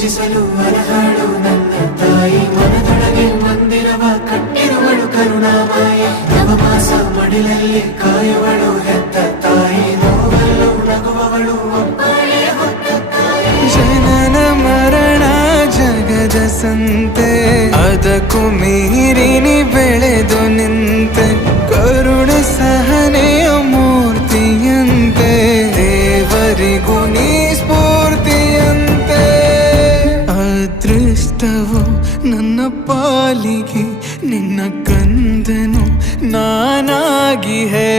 ಪೂಜಿಸಲು ಅರ್ಹಳು ನನ್ನ ತಾಯಿ. ಮನದೊಳಗೆ ಮಂದಿರವ ಕಟ್ಟಿರುವಳು ಕರುಣಾಮಾಯಿ. ನವಮಾಸ ಮಡಿಲಲ್ಲಿ ಕಾಯುವಳು ಹೆತ್ತ ತಾಯಿ. ನೋವಲ್ಲು ನಗುವವಳು ಜನನ ಮರಣ ಜಗದ ಸಂತೆ. ಅದಕ್ಕೂ ಮೀರಿನಿ ಬೆಳೆದು ನಿಂತೆ. ಕರುಣ ಸಹನೆಯ ಅದೃಷ್ಟವು ನನ್ನ ಪಾಲಿಗೆ ನಿನ್ನ ಕಂದನು ನಾನಾಗಿ ಹೇ.